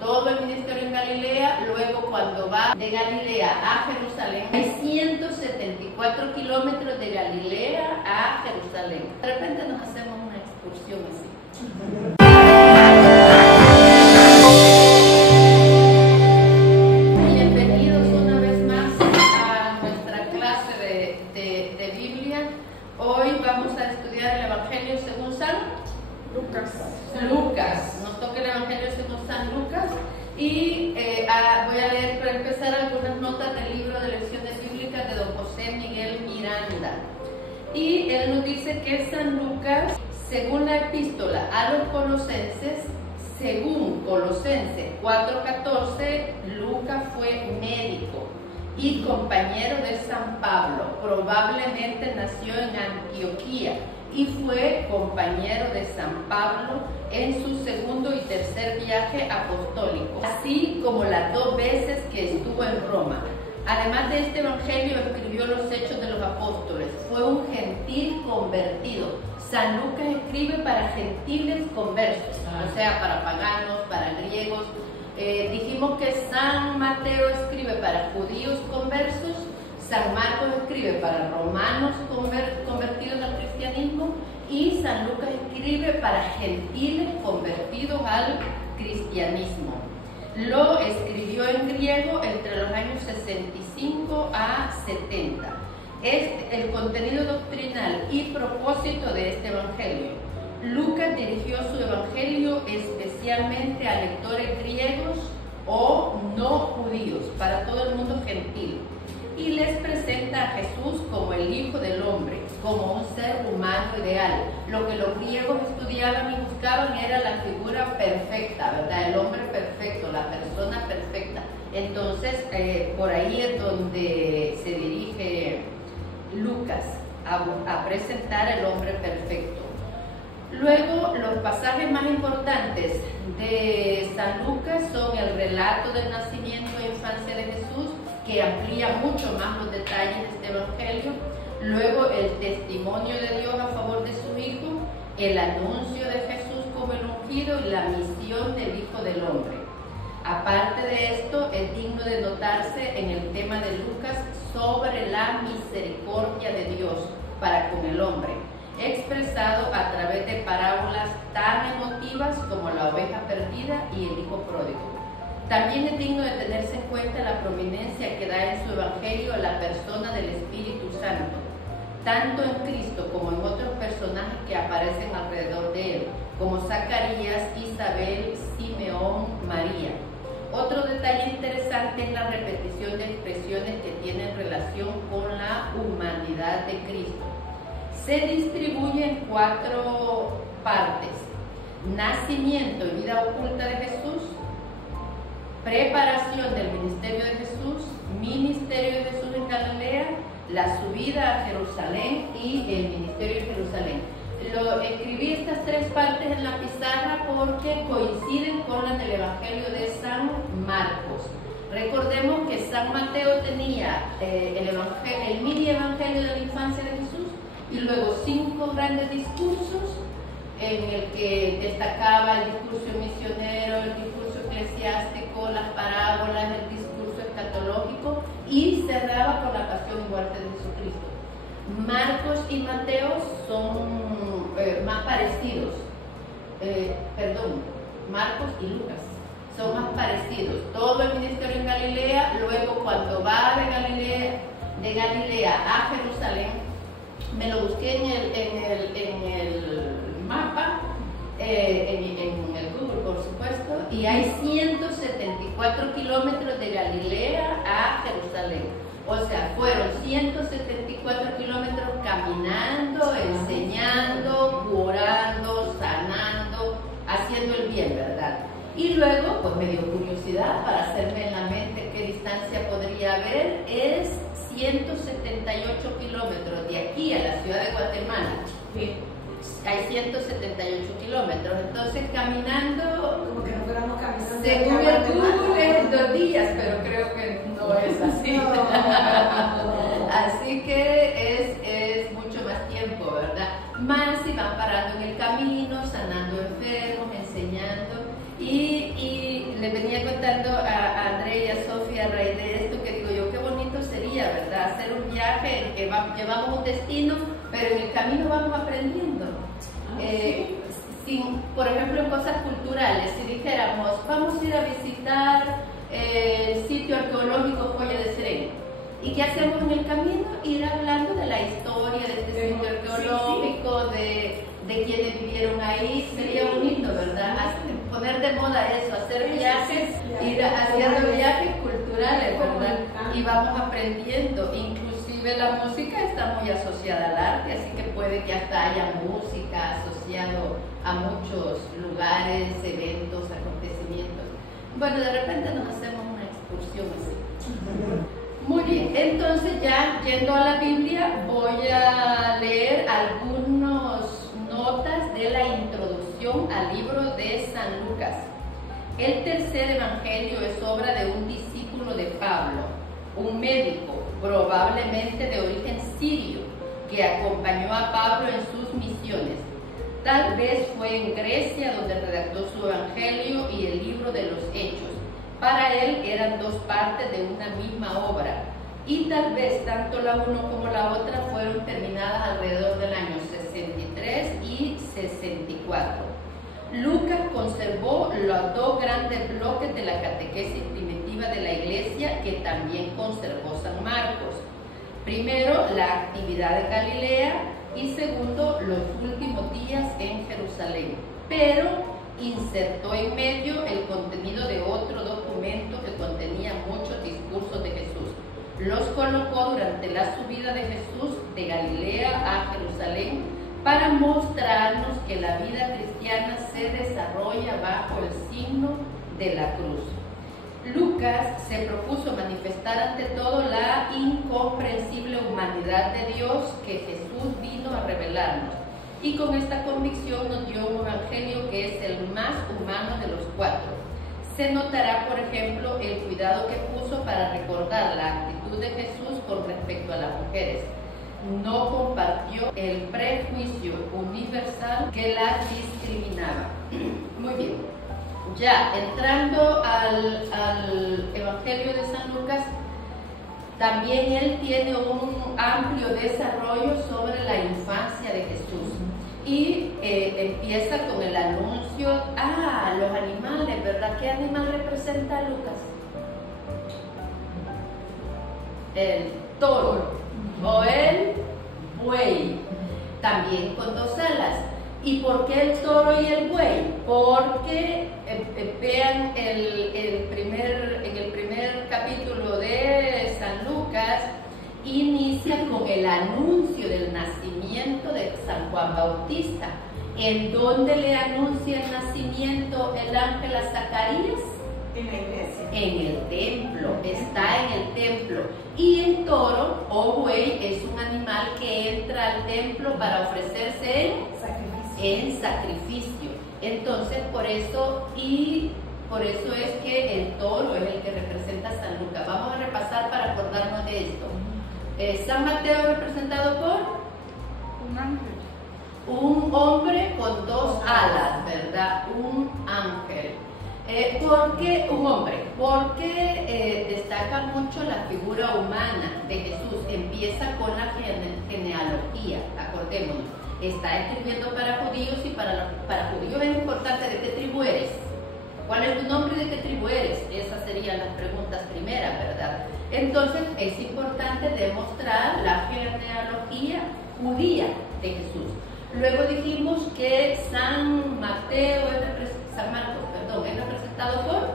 Todo el ministerio en Galilea. Luego, cuando va de Galilea a Jerusalén, hay 174 kilómetros de Galilea a Jerusalén. De repente nos hacemos una excursión así. Bienvenidos una vez más a nuestra clase de Biblia. Hoy vamos a estudiar el Evangelio según San Lucas. Nos toca el Evangelio según San Lucas y voy a leer para empezar algunas notas del libro de lecciones bíblicas de don José Miguel Miranda. Y él nos dice que San Lucas, según la epístola a los Colosenses, según Colosenses 4:14, Lucas fue médico y compañero de San Pablo. Probablemente nació en Antioquía y fue compañero de San Pablo en su segundo y tercer viaje apostólico, así como las 2 veces que estuvo en Roma. Además de este evangelio, escribió los Hechos de los Apóstoles. Fue un gentil convertido. San Lucas escribe para gentiles conversos, o sea, para paganos, para griegos. Dijimos que San Mateo escribe para judíos conversos, San Marcos escribe para romanos convertidos al cristianismo y San Lucas escribe para gentiles convertidos al cristianismo. Lo escribió en griego entre los años 65 a 70. El contenido doctrinal y propósito de este evangelio. Lucas dirigió su evangelio especialmente a lectores griegos o no judíos, para todo el mundo gentil, y les presenta a Jesús como el Hijo del Hombre, como un ser humano ideal. Lo que los griegos estudiaban y buscaban era la figura perfecta, ¿verdad? El hombre perfecto, la persona perfecta. Entonces, por ahí es donde se dirige Lucas a presentar el hombre perfecto. Luego, los pasajes más importantes de San Lucas son el relato del nacimiento e infancia de Jesús, que amplía mucho más los detalles de este evangelio. Luego, el testimonio de Dios a favor de su Hijo, el anuncio de Jesús como el ungido y la misión del Hijo del Hombre. Aparte de esto, es digno de notarse en el tema de Lucas sobre la misericordia de Dios para con el hombre, expresado a través de parábolas tan emotivas como la oveja perdida y el hijo pródigo. También es digno de tenerse en cuenta la prominencia que da en su evangelio la persona del Espíritu Santo, tanto en Cristo como en otros personajes que aparecen alrededor de él, como Zacarías, Isabel, Simeón, María. Otro detalle interesante es la repetición de expresiones que tienen relación con la humanidad de Cristo. Se distribuye en 4 partes: nacimiento y vida oculta de Jesús, preparación del ministerio de Jesús, ministerio de Jesús en Galilea, la subida a Jerusalén y el ministerio de Jerusalén. Escribí estas 3 partes en la pizarra porque coinciden con las del Evangelio de San Marcos. Recordemos que San Mateo tenía el mini evangelio de la infancia de Jesús y luego 5 grandes discursos en el que destacaba el discurso misionero, el discurso eclesiástico, las parábolas, el discurso escatológico, y cerraba con la pasión y muerte de Jesucristo. Marcos y Mateo son más parecidos, Marcos y Lucas son más parecidos. Todo el ministerio en Galilea. Luego, cuando va de Galilea a Jerusalén, me lo busqué en el mapa, en el Google, por supuesto, y hay 174 kilómetros de Galilea a Jerusalén. O sea, fueron 174 kilómetros caminando, enseñando, curando, sanando, haciendo el bien, ¿verdad? Y luego, pues me dio curiosidad para hacerme en la mente qué distancia podría haber. Es 178 kilómetros de aquí a la ciudad de Guatemala. Sí. Hay 178 kilómetros, entonces caminando, como que no fuéramos caminando, según el Google es 2 días, pero creo que no es así. Así que es mucho más tiempo, ¿verdad? Más si van parando en el camino, sanando enfermos, enseñando, y le venía contando a André y a Sofía a raíz de esto, que digo yo, qué bonito sería, ¿verdad? Hacer un viaje en que llevamos un destino, pero en el camino vamos aprendiendo. Por ejemplo, en cosas culturales, si dijéramos, vamos a ir a visitar el sitio arqueológico Joya de Sereno, ¿y qué hacemos en el camino? Ir hablando de la historia de este sitio arqueológico, de quienes vivieron ahí. Sería bonito, ¿verdad? Poner de moda eso, hacer viajes, ir haciendo viajes culturales, ¿verdad? Y vamos aprendiendo. Inclusive la música está muy asociada al arte, así que puede que hasta haya música asociado a muchos lugares, eventos, acontecimientos. Bueno, de repente nos hacemos una excursión así. Muy bien, entonces ya yendo a la Biblia, voy a leer algunas notas de la introducción al libro de San Lucas. El tercer evangelio es obra de un discípulo de Pablo, un médico, probablemente de origen sirio, que acompañó a Pablo en sus misiones. Tal vez fue en Grecia donde redactó su evangelio y el libro de los Hechos. Para él eran dos partes de una misma obra, y tal vez tanto la una como la otra fueron terminadas alrededor del año 63 y 64. Lucas conservó los dos grandes bloques de la catequesis primitiva de la Iglesia que también conservó San Marcos. Primero, la actividad de Galilea, y segundo, los últimos días en Jerusalén. Pero insertó en medio el contenido de otro documento que contenía muchos discursos de Jesús. Los colocó durante la subida de Jesús de Galilea a Jerusalén para mostrarnos que la vida cristiana se desarrolla bajo el signo de la cruz. Lucas se propuso manifestar ante todo la incomprensible humanidad de Dios que Jesús vino a revelarnos, y con esta convicción nos dio un evangelio que es el más humano de los cuatro. Se notará, por ejemplo, el cuidado que puso para recordar la actitud de Jesús con respecto a las mujeres. No compartió el prejuicio universal que las discriminaba. Muy bien. Ya entrando al Evangelio de San Lucas, también él tiene un amplio desarrollo sobre la infancia de Jesús. Y empieza con el anuncio, los animales, ¿verdad? ¿Qué animal representa a Lucas? El toro o el buey, también con dos alas. ¿Y por qué el toro y el buey? Porque vean en el primer capítulo de San Lucas, inicia con el anuncio del nacimiento de San Juan Bautista. ¿En dónde le anuncia el nacimiento el ángel a Zacarías? En la iglesia. En el templo, está en el templo. Y el toro o buey es un animal que entra al templo para ofrecerse en sacrificio. Entonces, por eso es que el toro es el que representa a San Lucas. Vamos a repasar para acordarnos de esto. San Mateo representado por Un ángel. un hombre con dos alas, ¿verdad? Un ángel. ¿Por qué un hombre? Porque destaca mucho la figura humana de Jesús. Empieza con la genealogía, acordémonos. Está escribiendo para judíos, y para judíos es importante de qué tribu eres. ¿Cuál es tu nombre y de qué tribu eres? Esas serían las preguntas primeras, ¿verdad? Entonces es importante demostrar la genealogía judía de Jesús. Luego dijimos que San Marcos es representado por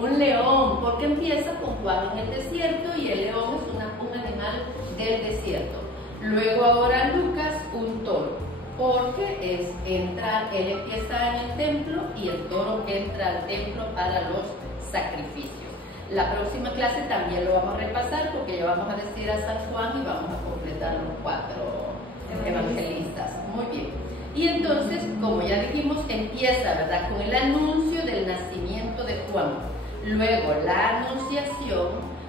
un león, porque empieza con Juan en el desierto y el león es un animal del desierto. Luego ahora Lucas, un toro, porque él empieza en el templo y el toro entra al templo para los sacrificios. La próxima clase también lo vamos a repasar porque ya vamos a decir a San Juan y vamos a completar los 4 evangelistas. Muy bien. Y entonces, como ya dijimos, empieza, ¿verdad?, con el anuncio del nacimiento de Juan. Luego la anunciación,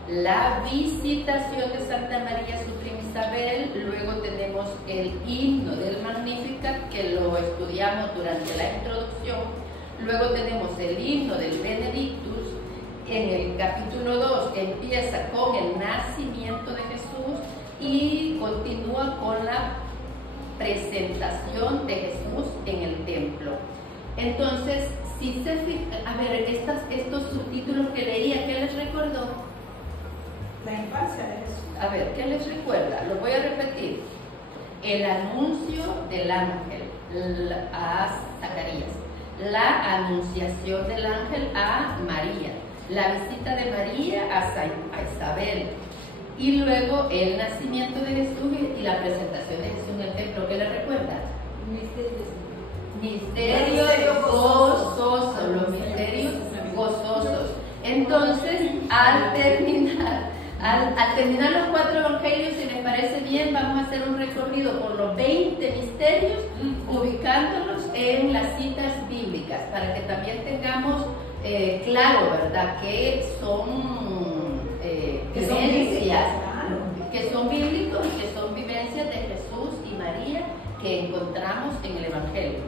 la visitación de Santa María, su prima Isabel. Luego tenemos el himno del Magnificat, que lo estudiamos durante la introducción. Luego tenemos el himno del Benedictus en el capítulo 2, que empieza con el nacimiento de Jesús y continúa con la presentación de Jesús en el templo. Entonces, si se fijan, a ver, estos subtítulos que leía, ¿qué les recordó? La infancia de Jesús. A ver, ¿qué les recuerda? Lo voy a repetir. El anuncio del ángel a Zacarías, la anunciación del ángel a María, la visita de María a Isabel, y luego el nacimiento de Jesús y la presentación de Jesús en el templo. ¿Qué le recuerda? Misterios gozosos, los misterios gozosos. Entonces, al terminar los 4 evangelios, si les parece bien, vamos a hacer un recorrido por los 20 misterios, ubicándolos en las citas bíblicas, para que también tengamos claro, ¿verdad?, que son vivencias, que son bíblicos y que son vivencias de Jesús y María que encontramos en el Evangelio.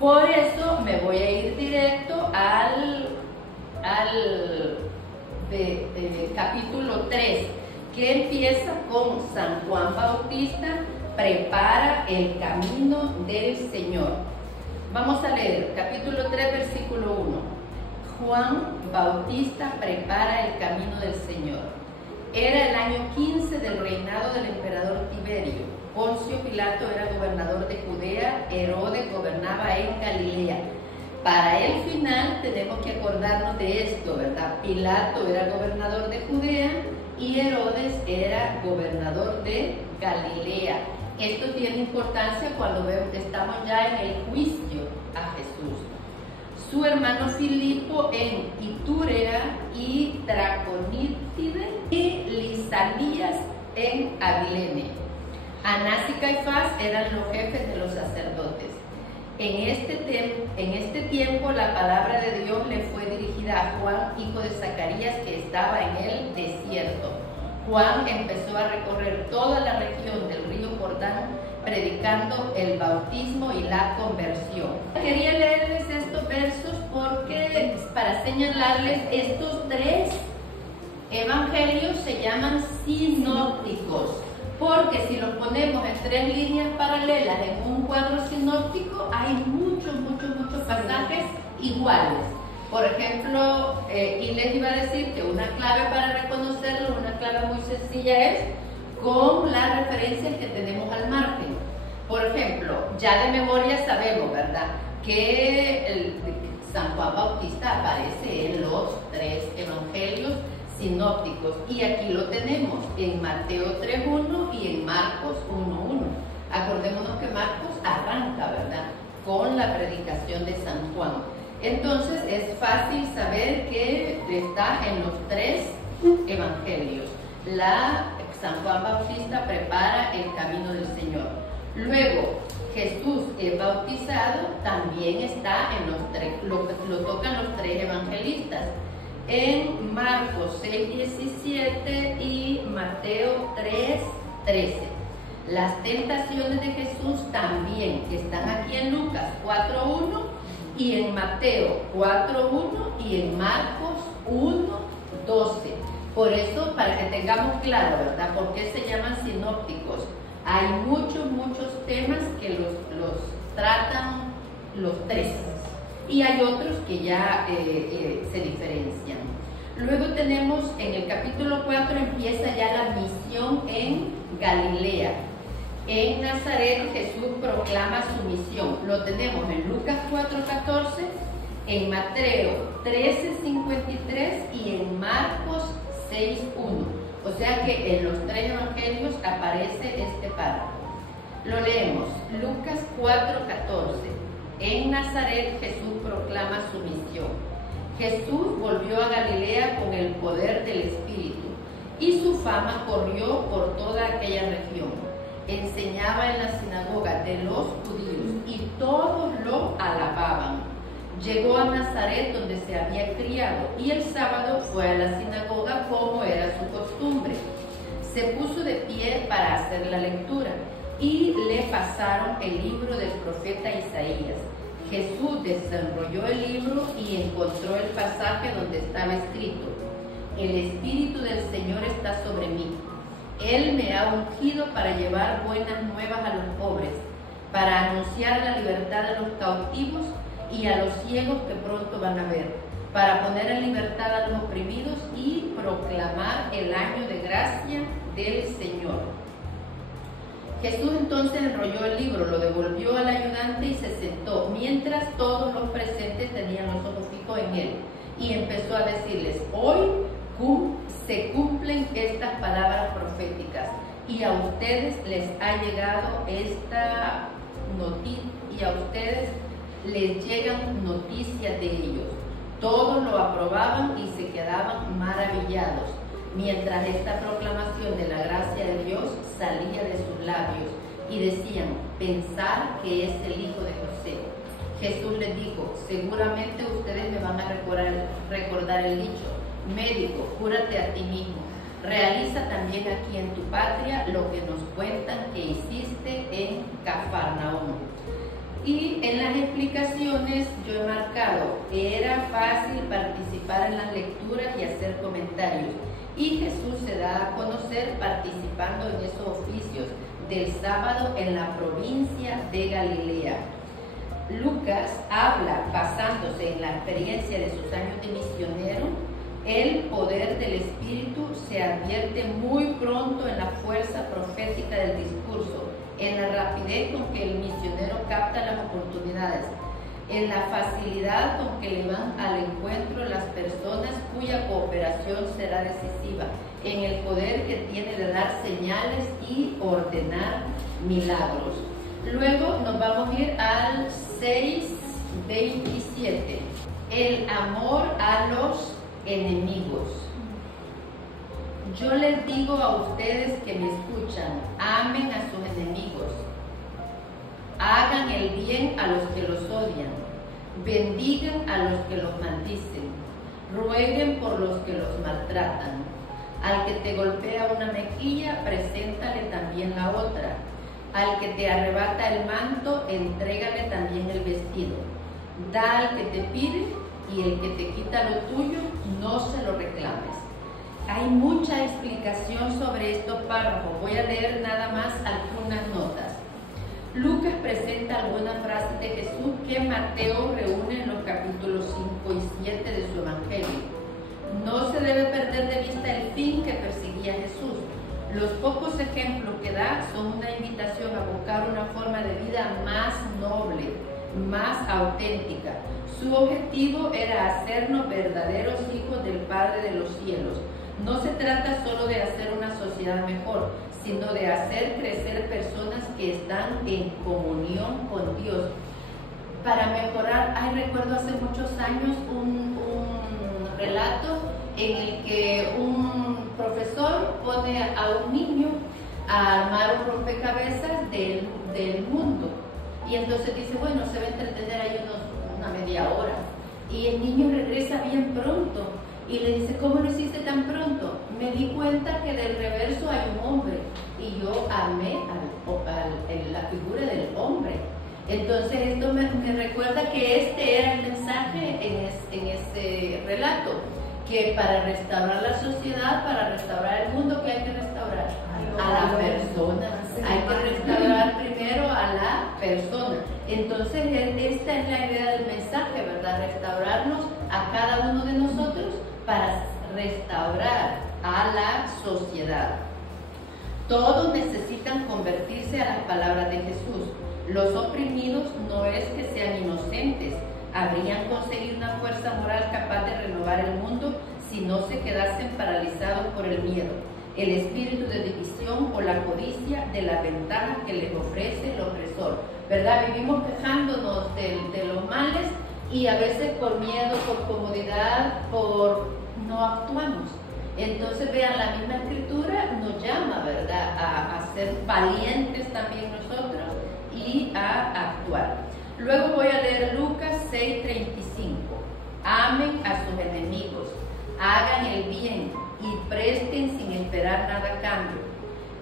Por eso me voy a ir directo al capítulo 3, que empieza con San Juan Bautista prepara el camino del Señor. Vamos a leer capítulo 3, versículo 1. Juan Bautista prepara el camino del Señor. Era el año 15 del reinado del emperador Tiberio. Poncio Pilato era gobernador de Judea, Herodes gobernaba en Galilea. Para el final tenemos que acordarnos de esto, ¿verdad? Pilato era gobernador de Judea y Herodes era gobernador de Galilea. Esto tiene importancia cuando vemos que estamos ya en el juicio a Jesús. Su hermano Filipo en Iturea y Traconítide y Lisanías en Abilene. Anás y Caifás eran los jefes de los sacerdotes. En este tiempo la palabra de Dios le fue dirigida a Juan, hijo de Zacarías, que estaba en el desierto. Juan empezó a recorrer toda la región del río Jordán, predicando el bautismo y la conversión. Quería leerles estos versos porque para señalarles estos 3 evangelios se llaman sinópticos, porque si los ponemos en 3 líneas paralelas en un cuadro sinóptico hay muchos pasajes iguales. Por ejemplo, y les iba a decir que una clave para reconocerlo, una clave muy sencilla, es con las referencias que tenemos al margen. Por ejemplo, ya de memoria sabemos, ¿verdad?, que San Juan Bautista aparece en los 3 evangelios sinópticos, y aquí lo tenemos en Mateo 3.1 y en Marcos 1.1. Acordémonos que Marcos arranca, ¿verdad?, con la predicación de San Juan. Entonces es fácil saber que está en los 3 evangelios. San Juan Bautista prepara el camino del Señor. Luego, Jesús es bautizado, también está en los 3, lo tocan los 3 evangelistas. En Marcos 6.17 y Mateo 3.13. Las tentaciones de Jesús también están aquí en Lucas 4.1 y en Mateo 4.1 y en Marcos 1.12. Por eso, para que tengamos claro, ¿verdad?, por qué se llaman sinópticos. Hay muchos temas que los tratan los 3. Y hay otros que ya se diferencian. Luego tenemos en el capítulo 4 empieza ya la misión en Galilea. En Nazaret Jesús proclama su misión. Lo tenemos en Lucas 4.14, en Mateo 13.53 y en Marcos 6.1. O sea que en los 3 evangelios aparece este párrafo. Lo leemos. Lucas 4.14. En Nazaret Jesús proclama su misión. Jesús volvió a Galilea con el poder del Espíritu y su fama corrió por toda aquella región. Enseñaba en la sinagoga de los judíos y todos lo alababan. Llegó a Nazaret donde se había criado y el sábado fue a la sinagoga como era su costumbre. Se puso de pie para hacer la lectura y le pasaron el libro del profeta Isaías. Jesús desenrolló el libro y encontró el pasaje donde estaba escrito: el Espíritu del Señor está sobre mí. Él me ha ungido para llevar buenas nuevas a los pobres, para anunciar la libertad de los cautivos y a los ciegos que pronto van a ver, para poner en libertad a los oprimidos y proclamar el año de gracia del Señor. Jesús entonces enrolló el libro, lo devolvió al ayudante y se sentó, mientras todos los presentes tenían los ojos fijos en él, y empezó a decirles: hoy se cumplen estas palabras proféticas, y a ustedes les ha llegado esta noticia, y a ustedes les llegan noticias de ellos. Todos lo aprobaban y se quedaban maravillados, mientras esta proclamación de la gracia de Dios salía de sus labios, y decían: pensar que es el hijo de José. Jesús les dijo: seguramente ustedes me van a recordar el dicho: médico, cúrate a ti mismo. Realiza también aquí en tu patria lo que nos cuentan que hiciste en Cafarnaúm. Y en las explicaciones yo he marcado que era fácil participar en las lecturas y hacer comentarios. Y Jesús se da a conocer participando en esos oficios del sábado en la provincia de Galilea. Lucas habla basándose en la experiencia de sus años de misionero. El poder del Espíritu se advierte muy pronto en la fuerza profética del discurso, en la rapidez con que el misionero capta las oportunidades, en la facilidad con que le van al encuentro las personas cuya cooperación será decisiva, en el poder que tiene de dar señales y ordenar milagros. Luego nos vamos a ir al 6:27. El amor a los enemigos. Yo les digo a ustedes que me escuchan: amen a sus enemigos, hagan el bien a los que los odian, bendigan a los que los maldicen, rueguen por los que los maltratan. Al que te golpea una mejilla, preséntale también la otra. Al que te arrebata el manto, entrégale también el vestido. Da al que te pide, y el que te quita lo tuyo, no se lo reclames. Hay mucha explicación sobre estos párrafos. Voy a leer nada más algunas notas. Lucas presenta algunas frases de Jesús que Mateo reúne en los capítulos 5 y 7 de su Evangelio. No se debe perder de vista el fin que perseguía Jesús. Los pocos ejemplos que da son una invitación a buscar una forma de vida más noble, más auténtica. Su objetivo era hacernos verdaderos hijos del Padre de los cielos. No se trata solo de hacer una sociedad mejor, sino de hacer crecer personas que están en comunión con Dios. Para mejorar, recuerdo hace muchos años un relato en el que un profesor pone a un niño a armar un rompecabezas del mundo. Y entonces dice: bueno, se va a entretener ahí una media hora. Y el niño regresa bien pronto y le dice: ¿cómo lo hiciste tan pronto? Me di cuenta que del reverso hay un hombre y yo amé la figura del hombre. Entonces esto me recuerda que este era el mensaje en ese relato, que para restaurar la sociedad, para restaurar el mundo, ¿qué hay que restaurar? A la persona. Hay que restaurar primero a la persona. Entonces esta es la idea del mensaje, ¿verdad? Restaurarnos a cada uno de nosotros para restaurar a la sociedad. Todos necesitan convertirse a las palabras de Jesús. Los oprimidos no es que sean inocentes, habrían conseguido una fuerza moral capaz de renovar el mundo si no se quedasen paralizados por el miedo, el espíritu de división o la codicia de la ventaja que les ofrece el opresor, ¿verdad? Vivimos quejándonos de los males y a veces por miedo, por comodidad, no actuamos. Entonces, vean, la misma escritura nos llama, ¿verdad?, a ser valientes también nosotros y a actuar. Luego voy a leer Lucas 6:35. Amen a sus enemigos, hagan el bien y presten sin esperar nada a cambio.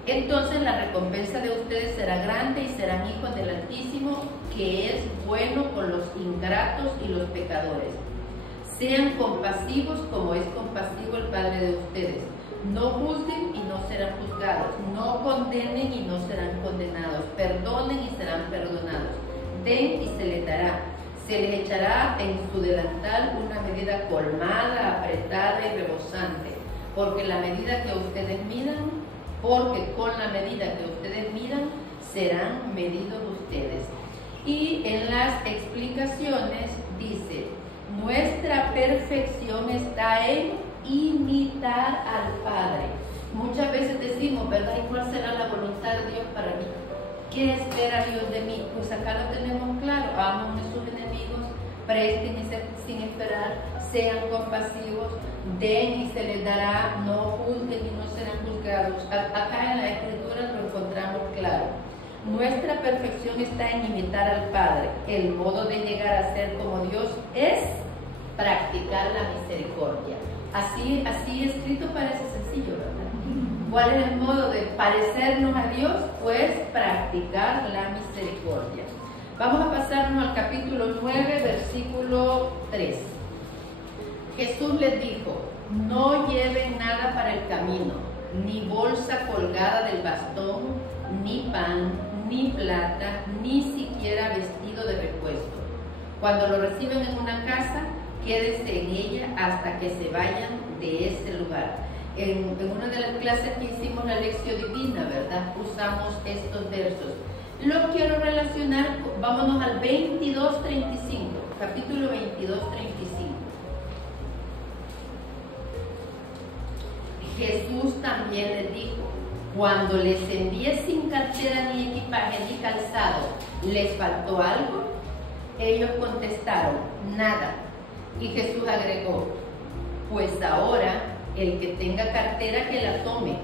Entonces la recompensa de ustedes será grande y serán hijos del Altísimo, que es bueno con los ingratos y los pecadores. Sean compasivos como es compasivo el Padre de ustedes. No juzguen y no serán juzgados. No condenen y no serán condenados. Perdonen y serán perdonados. Den y se les dará. Se les echará en su delantal una medida colmada, apretada y rebosante. Porque la medida que ustedes midan, porque con la medida que ustedes midan, serán medidos ustedes. Y en las explicaciones dice: nuestra perfección está en imitar al Padre. Muchas veces decimos, ¿verdad? ¿Y cuál será la voluntad de Dios para mí? ¿Qué espera Dios de mí? Pues acá lo tenemos claro: amen a sus enemigos, presten sin esperar, sean compasivos, den y se les dará, no juzguen y no serán juzgados. Acá en la Escritura lo encontramos claro. Nuestra perfección está en imitar al Padre. El modo de llegar a ser como Dios es practicar la misericordia. Así escrito parece sencillo, ¿verdad? ¿Cuál es el modo de parecernos a Dios? Pues practicar la misericordia. Vamos a pasarnos al capítulo 9, versículo 3. Jesús les dijo: no lleven nada para el camino, ni bolsa colgada del bastón, ni pan, ni plata, ni siquiera vestido de repuesto. Cuando lo reciben en una casa, quédense en ella hasta que se vayan de ese lugar. En una de las clases que hicimos la lección divina, ¿verdad?, usamos estos versos. Lo quiero relacionar, vámonos al 22:35, capítulo 22:35. Jesús también les dijo: cuando les envié sin cartera ni equipaje ni calzado, ¿les faltó algo? Ellos contestaron: nada. Y Jesús agregó: pues ahora el que tenga cartera que la tome,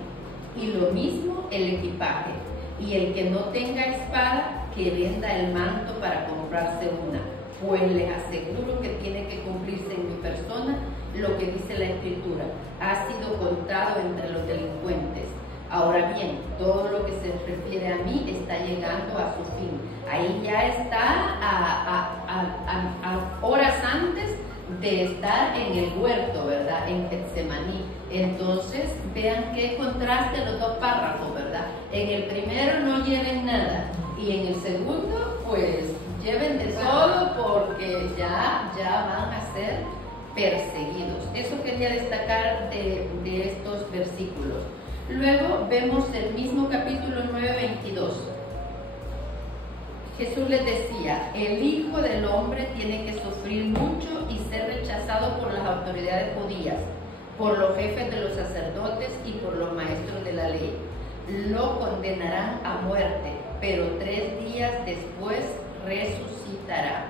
y lo mismo el equipaje, y el que no tenga espada que venda el manto para comprarse una, pues les aseguro que tiene que cumplirse en mi persona lo que dice la Escritura: ha sido contado entre los delincuentes. Ahora bien, todo lo que se refiere a mí está llegando a su fin. Ahí ya está a horas antes de estar en el huerto, ¿verdad?, en Getsemaní. Entonces, vean qué contraste los dos párrafos, ¿verdad? En el primero no lleven nada, y en el segundo, pues, lleven de todo, porque ya van a ser perseguidos. Eso quería destacar de estos versículos. Luego vemos el mismo capítulo 9:22. Jesús les decía: el Hijo del Hombre tiene que sufrir mucho y ser rechazado por las autoridades judías, por los jefes de los sacerdotes y por los maestros de la ley. Lo condenarán a muerte, pero 3 días después resucitará.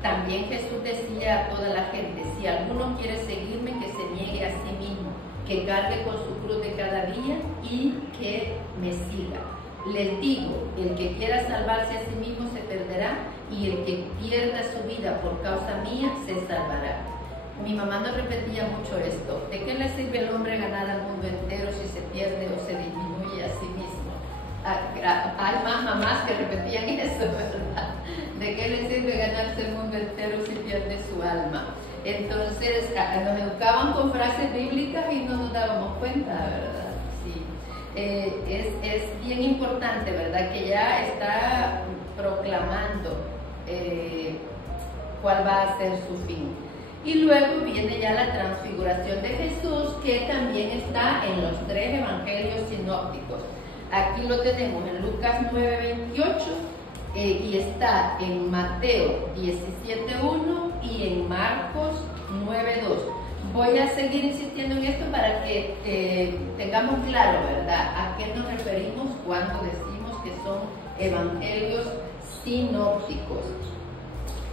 También Jesús decía a toda la gente: si alguno quiere seguirme, que se niegue a sí mismo, que cargue con su cruz de cada día y que me siga. Les digo, el que quiera salvarse a sí mismo se perderá, y el que pierda su vida por causa mía se salvará. Mi mamá nos repetía mucho esto: ¿de qué le sirve al hombre ganar al mundo entero si se pierde o se disminuye a sí mismo? Hay más mamás que repetían eso, ¿verdad? ¿De qué le sirve ganarse el mundo entero si pierde su alma? Entonces nos educaban con frases bíblicas y no nos dábamos cuenta, ¿verdad? Sí. Es bien importante, ¿verdad?, que ya está proclamando cuál va a ser su fin. Y luego viene ya la transfiguración de Jesús, que también está en los 3 evangelios sinópticos. Aquí lo tenemos en Lucas 9:28, y está en Mateo 17:1 y en Marcos 9:2. Voy a seguir insistiendo en esto para que tengamos claro, ¿verdad?, a qué nos referimos cuando decimos que son evangelios sinópticos.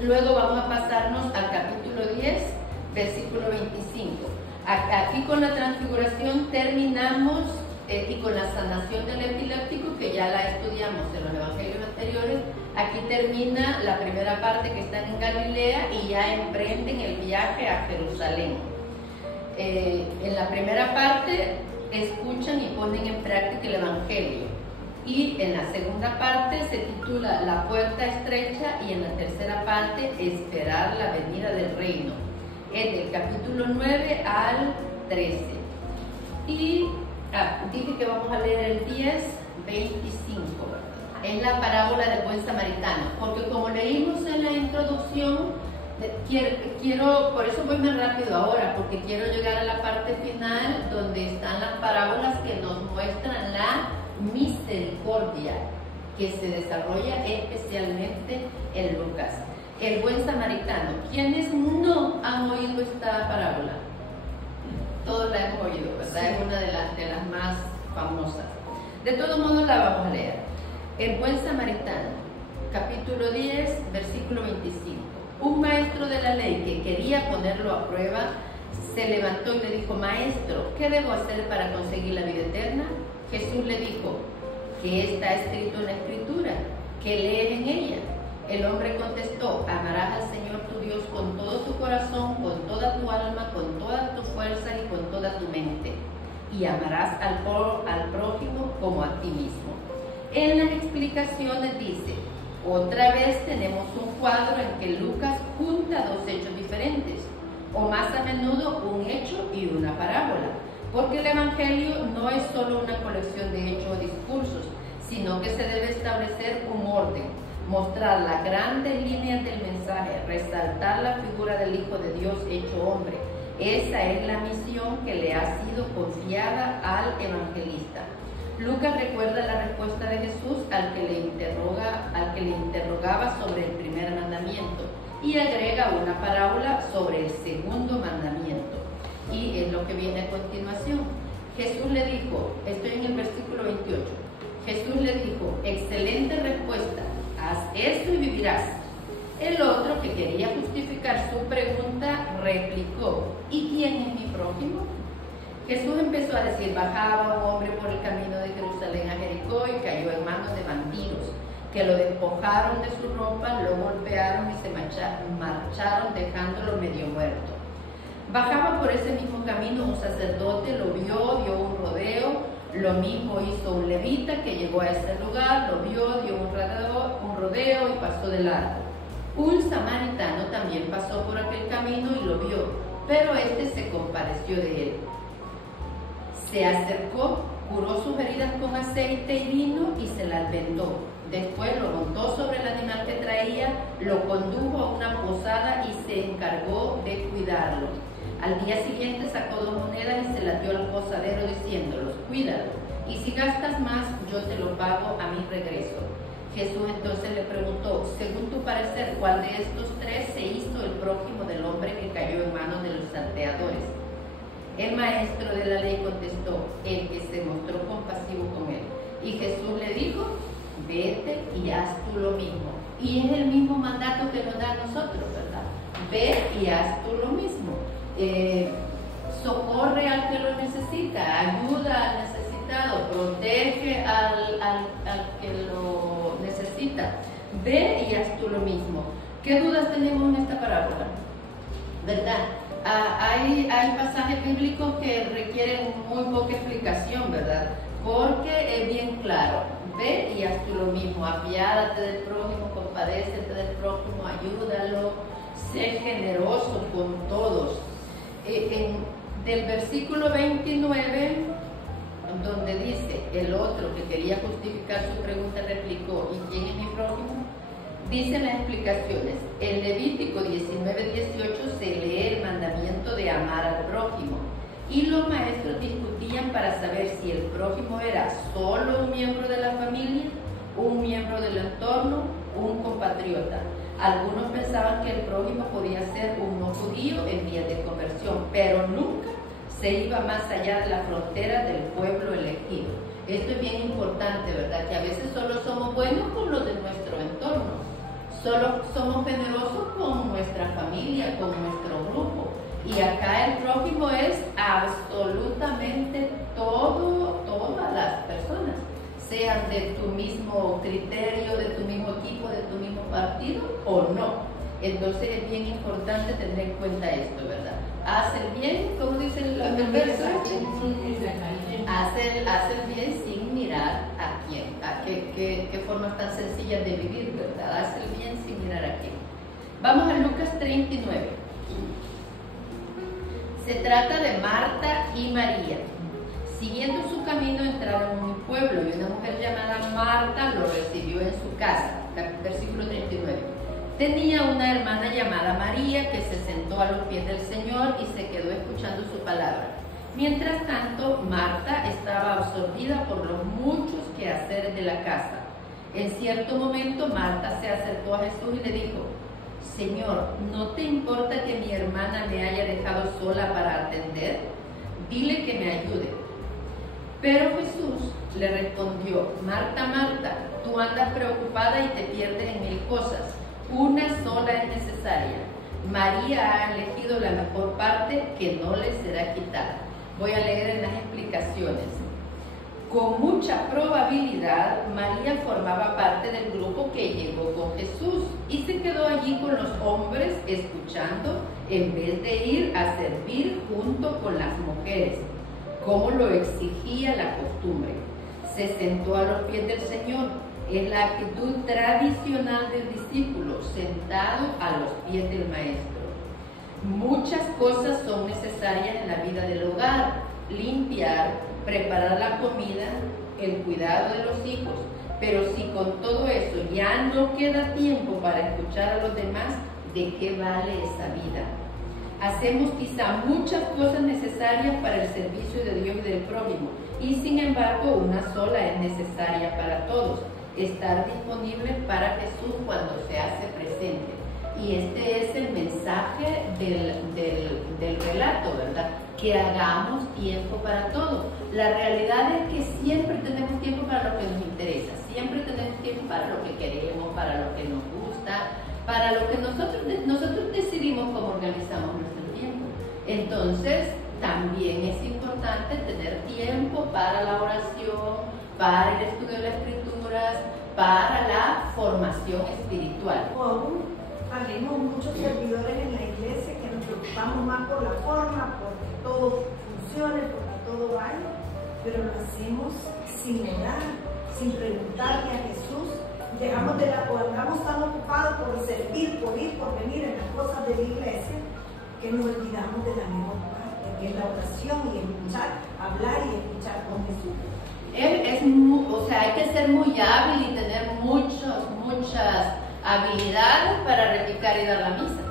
Luego vamos a pasarnos al capítulo 10, versículo 25. Aquí con la transfiguración terminamos, y con la sanación del epiléptico, que ya la estudiamos en los evangelios anteriores. Aquí termina la primera parte, que están en Galilea y ya emprenden el viaje a Jerusalén. En la primera parte escuchan y ponen en práctica el Evangelio. Y en la segunda parte se titula La puerta estrecha y en la tercera parte Esperar la venida del reino. Es del capítulo 9 al 13. Y dije que vamos a leer el 10, 25, ¿verdad? Es la parábola del buen samaritano, porque como leímos en la introducción, quiero, por eso voy más rápido ahora, porque quiero llegar a la parte final donde están las parábolas que nos muestran la misericordia que se desarrolla especialmente en Lucas. El buen samaritano. ¿Quiénes no han oído esta parábola? Todos la hemos oído, ¿verdad? Sí. Es una de las más famosas. De todos modos la vamos a leer. El buen samaritano, capítulo 10, versículo 25. Un maestro de la ley que quería ponerlo a prueba se levantó y le dijo: Maestro, ¿qué debo hacer para conseguir la vida eterna? Jesús le dijo: ¿qué está escrito en la Escritura? ¿Qué lees en ella? El hombre contestó: amarás al Señor tu Dios con todo tu corazón, con toda tu alma, con todas tus fuerzas y con toda tu mente. Y amarás al prójimo como a ti mismo. En las explicaciones dice: otra vez tenemos un cuadro en que Lucas junta dos hechos diferentes, o más a menudo un hecho y una parábola, porque el Evangelio no es solo una colección de hechos o discursos, sino que se debe establecer un orden, mostrar las grandes líneas del mensaje, resaltar la figura del Hijo de Dios hecho hombre. Esa es la misión que le ha sido confiada al evangelista. Lucas recuerda la respuesta de Jesús al que le interrogaba sobre el primer mandamiento y agrega una parábola sobre el segundo mandamiento. Y es lo que viene a continuación. Jesús le dijo, estoy en el versículo 28, Jesús le dijo: excelente respuesta, haz esto y vivirás. El otro, que quería justificar su pregunta, replicó: ¿y quién es mi prójimo? Jesús empezó a decir: bajaba un hombre por el camino de Jerusalén a Jericó y cayó en manos de bandidos, que lo despojaron de su ropa, lo golpearon y se marcharon dejándolo medio muerto. Bajaba por ese mismo camino un sacerdote, lo vio, dio un rodeo. Lo mismo hizo un levita que llegó a ese lugar, lo vio, dio un rodeo y pasó de largo. Un samaritano también pasó por aquel camino y lo vio, pero este se compadeció de él. Se acercó, curó sus heridas con aceite y vino y se las vendó. Después lo montó sobre el animal que traía, lo condujo a una posada y se encargó de cuidarlo. Al día siguiente sacó 2 monedas y se las dio al posadero diciéndolos: cuídalo, y si gastas más, yo te lo pago a mi regreso. Jesús entonces le preguntó: según tu parecer, ¿cuál de estos 3 se hizo el prójimo del hombre que cayó en manos de los salteadores? El maestro de la ley contestó: el que se mostró compasivo con él. Y Jesús le dijo: vete y haz tú lo mismo. Y es el mismo mandato que nos da a nosotros, ¿verdad? Ve y haz tú lo mismo. Socorre al que lo necesita, ayuda al necesitado, protege al que lo necesita. Ve y haz tú lo mismo. ¿Qué dudas tenemos en esta parábola? ¿Verdad? Hay pasajes bíblicos que requieren muy poca explicación, ¿verdad? Porque es bien claro. Ve y haz tú lo mismo. Apiádate del prójimo, compadécete del prójimo, ayúdalo, sé generoso con todos. Del versículo 29, donde dice: el otro que quería justificar su pregunta replicó: ¿y quién es mi prójimo? Dicen las explicaciones: en Levítico 19:18 se lee el mandamiento de amar al prójimo, y los maestros discutían para saber si el prójimo era solo un miembro de la familia, un miembro del entorno, un compatriota. Algunos pensaban que el prójimo podía ser un no judío en vías de conversión, pero nunca se iba más allá de la frontera del pueblo elegido. Esto es bien importante, ¿verdad? Que a veces solo somos buenos con los de nuestro entorno, solo somos generosos con nuestra familia, con nuestro grupo. Y acá el prójimo es absolutamente todas las personas, sean de tu mismo criterio, de tu mismo equipo, de tu mismo partido o no. Entonces es bien importante tener en cuenta esto, ¿verdad? Haz el bien, como dice la el verso 8. Hace el bien sin mirar a quién. Qué formas tan sencillas de vivir, ¿verdad? Hace el bien sin mirar a quién. Vamos a Lucas 39. Se trata de Marta y María. Siguiendo su camino entraron en un pueblo y una mujer llamada Marta lo recibió en su casa. Versículo 39. Tenía una hermana llamada María que se sentó a los pies del Señor y se quedó escuchando su palabra. Mientras tanto, Marta estaba absorbida por los muchos quehaceres de la casa. En cierto momento, Marta se acercó a Jesús y le dijo: Señor, ¿no te importa que mi hermana me haya dejado sola para atender? Dile que me ayude. Pero Jesús le respondió: Marta, Marta, tú andas preocupada y te pierdes en mil cosas. Una sola es necesaria. María ha elegido la mejor parte que no le será quitada. Voy a leer en las explicaciones. Con mucha probabilidad, María formaba parte del grupo que llegó con Jesús y se quedó allí con los hombres escuchando en vez de ir a servir junto con las mujeres, como lo exigía la costumbre. Se sentó a los pies del Señor. Es la actitud tradicional del discípulo, sentado a los pies del Maestro. Muchas cosas son necesarias en la vida del hogar: limpiar, preparar la comida, el cuidado de los hijos. Pero si con todo eso ya no queda tiempo para escuchar a los demás, ¿de qué vale esa vida? Hacemos quizá muchas cosas necesarias para el servicio de Dios y del prójimo, y sin embargo una sola es necesaria para todos: estar disponible para Jesús cuando se hace presente. Y este es el mensaje del relato, ¿verdad? Que hagamos tiempo para todo. La realidad es que siempre tenemos tiempo para lo que nos interesa, siempre tenemos tiempo para lo que queremos, para lo que nos gusta, para lo que nosotros decidimos cómo organizamos nuestro tiempo. Entonces, también es importante tener tiempo para la oración, para el estudio de las escrituras, para la formación espiritual. O aún habemos muchos servidores en la iglesia que nos preocupamos más por la forma, porque todo funcione, porque todo vaya, pero lo hacemos sin orar, sin preguntarle a Jesús. Andamos tan ocupados por servir, por ir, por venir en las cosas de la iglesia, que nos olvidamos de la mejor parte, que es la oración y escuchar, hablar y escuchar con Jesús. Hay que ser muy hábil y tener muchas habilidades para repicar y dar la misa.